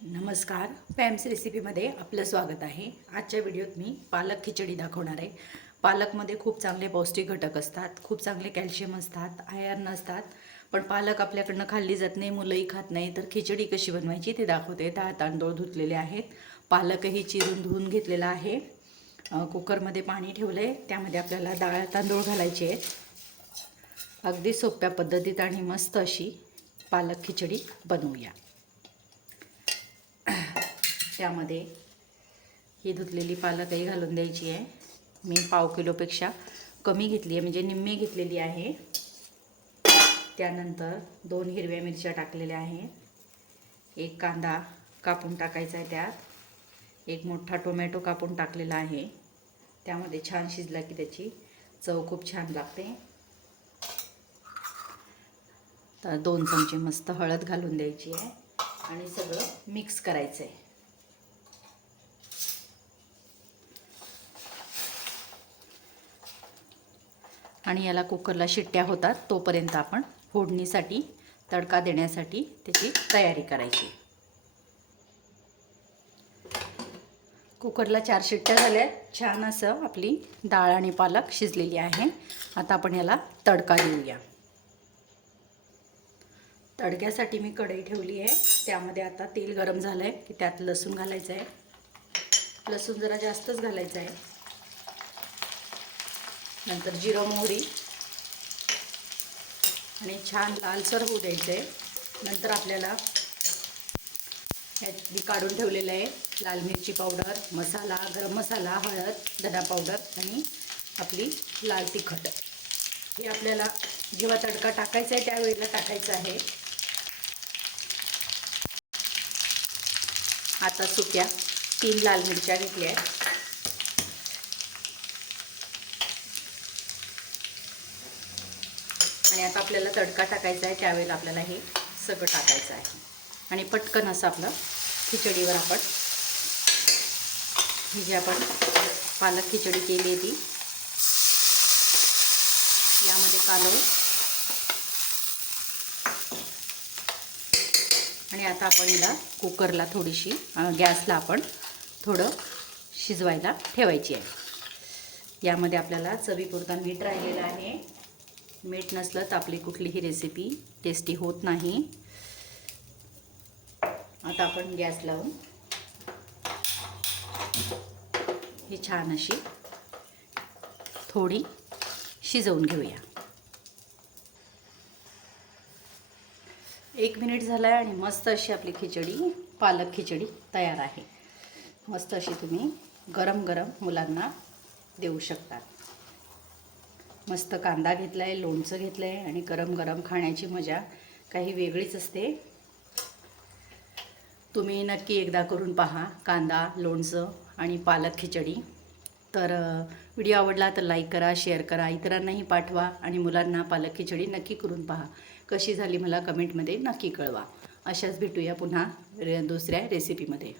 नमस्कार. पॅम्स रेसिपीमध्ये आपलं स्वागत आहे. आजच्या व्हिडिओत मी पालक खिचडी दाखवणार आहे. पालकमध्ये खूप चांगले पौष्टिक घटक असतात खूप चांगले कॅल्शियम असतात आयर्न असतात पण पालक आपल्याकडनं खाल्ली जात नाही मुलंही खात नाही तर खिचडी कशी बनवायची ते दाखवते. डाळ तांदूळ धुतलेले आहेत. पालकही चिरून धुवून घेतलेला आहे. कुकरमध्ये पाणी ठेवलं आहे त्यामध्ये आपल्याला डाळ तांदूळ घालायचे आहेत. अगदी सोप्या पद्धतीत आणि मस्त अशी पालक खिचडी बनवूया. त्यामध्ये ही धुतलेली पालकही घालून द्यायची आहे. मी पाव किलोपेक्षा कमी घेतली आहे म्हणजे निम्मी घेतलेली आहे. त्यानंतर दोन हिरव्या मिरच्या टाकलेल्या आहेत एक कांदा कापून टाकायचा आहे त्यात. एक मोठा टोमॅटो कापून टाकलेला आहे. त्यामध्ये छान शिजला की त्याची चव खूप छान लागते. तर दोन चमचे मस्त हळद घालून द्यायची आहे आणि सगळं मिक्स करायचं आहे आणि याला कुकरला शिट्ट्या होतात तोपर्यंत आपण फोडणीसाठी तडका देण्यासाठी त्याची तयारी करायची. कुकरला चार शिट्ट्या झाल्या छान असं आपली डाळ आणि पालक शिजलेली आहे. आता आपण याला तडका देऊया. तडक्यासाठी मी कढई ठेवली आहे. त्यामध्ये आता तेल गरम झालं आहे की त्यात लसूण घालायचं आहे. लसूण जरा जास्तच घालायचं आहे. नंतर जिरं मोहरी. आणि छान लालसर होऊ द्यायचं. आहे नंतर आपल्याला ह्यात मी काढून ठेवलेलं आहे. लाल मिरची पावडर मसाला गरम मसाला हळद धना पावडर आणि आपली लाल तिखट. हे आपल्याला जेव्हा तडका टाकायचा आहे त्यावेळेला टाकायचं आहे. आता सुक्या तीन लाल मिरच्या घेतल्या आहेत. आणि आता आपल्याला तडका टाकायचा आहे त्यावेळेला आपल्याला हे सगळं टाकायचं आहे. आणि पटकन असं आपलं खिचडीवर आपण ही जी आपण पालक खिचडी केली आहे ती यामध्ये कालव. आणि आता आपण हिला कुकरला थोडीशी गॅसला आपण थोडं शिजवायला ठेवायची आहे. यामध्ये आपल्याला चवीपुरता मीठ राहिलेलं आहे. मीठ नसलं तर आपली कुठलीही रेसिपी टेस्टी होत नाही. आता आपण गॅस लावून ही छान अशी थोडी शिजवून घेऊया. एक मिनिट झाला आहे आणि मस्त अशी आपली खिचडी पालक खिचडी तयार आहे. मस्त अशी तुम्ही गरम गरम मुलांना देऊ शकता. मस्त कांदा घेतला आहे लोणचं घेतलं आहे आणि गरम गरम खाण्याची मजा काही वेगळीच असते. तुम्ही नक्की एकदा करून पहा कांदा लोणचं आणि पालक खिचडी. तर व्हिडिओ आवडला तर लाईक करा शेअर करा इतरांनाही पाठवा आणि मुलांना पालक खिचडी नक्की करून पहा. कशी झाली मला कमेंटमध्ये नक्की कळवा. अशाच भेटूया पुन्हा रे दुसऱ्या रेसिपीमध्ये